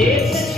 Esse é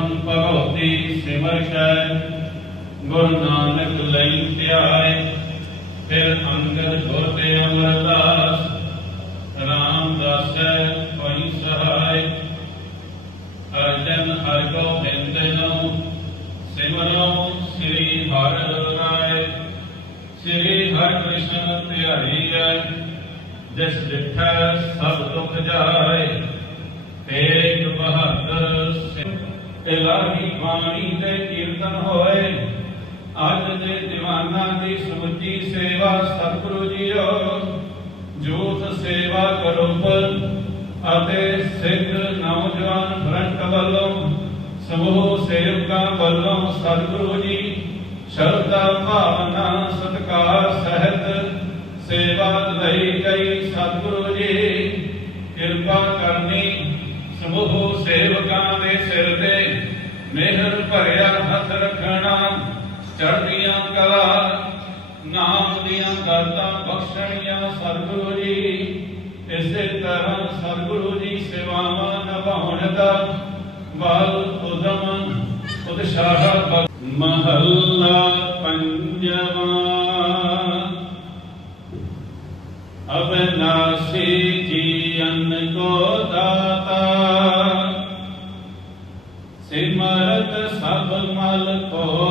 ਪ੍ਰਥਮ ਸਿਮਰ ਸਿਮਰਸ਼ੈ ਗੁਰੂ ਨਾਨਕ ਲਈ ਧਿਆਏ, ਫਿਰ ਅੰਗਦ ਗੁਰ ਤੇ ਅਮਰਦਾਸ ਰਾਮਦਾਸ ਕੋਈ ਸਹਾਇ ਅਰਜਨ ਹਰਿ ਗੋਬਿੰਦ ਨੂੰ ਸਿਮਰੋ ਸ੍ਰੀ ਹਰਿ ਰਾਏ। ਸ੍ਰੀ ਹਰਿ ਕ੍ਰਿਸ਼ਨ ਧਿਆਈ ਹੈ ਜਿਸ ਡਿਠੈ ਸਭ ਦੁਖ ਜਾਏ। ਤੇਗ ਬਹਾਦਰ ਇਲਾਹੀ ਬਾਣੀ ਦੇ ਕੀਰਤਨ ਹੋਏ। ਅੱਜ ਦੇ ਦੀਵਾਨਾਂ ਦੀ ਸਮੁੱਚੀ ਸੇਵਾ ਸਤਿਗੁਰੂ ਜੀਓ ਜੋਤ ਸੇਵਾ ਕਰੋ ਪਰ ਅਤੇ ਸਿੱਖ ਨੌਜਵਾਨ ਫਰੰਟ ਵੱਲੋਂ, ਸਮੂਹ ਸੇਵਕਾਂ ਵੱਲੋਂ ਸਤਿਗੁਰੂ ਜੀ, ਸ਼ਰਧਾ, ਭਾਵਨਾ, ਸਤਿਕਾਰ ਸਹਿਤ ਸੇਵਾ ਲਈ ਗਈ ਸਤਿਗੁਰੂ ਜੀ, ਕਿਰਪਾ ਕਰਨੀ ਸਮੂਹ ਸੇਵਕਾਂ ਦੇ ਸਿਰ ਤੇ। ਮਿਹਰ ਭਰਿਆ ਹੱਥ ਰੱਖਣਾ, ਚੜ੍ਹਦੀਆਂ ਕਲਾ, ਨਾਮ ਦੀਆਂ ਦਾਤਾਂ ਬਖਸ਼ਣੀਆਂ ਸਤਿਗੁਰੂ ਜੀ। ਇਸੇ ਤਰ੍ਹਾਂ ਸਤਿਗੁਰੂ ਜੀ ਸੇਵਾਵਾਂ ਨਿਭਾਉਣ ਦਾ ਬਲ ਉਦਮ, ਉਤਸ਼ਾਹ ਮਹੱਲਾ ਪੰਜਵਾਂ ਸਭ ਮਲ ਕੋਈ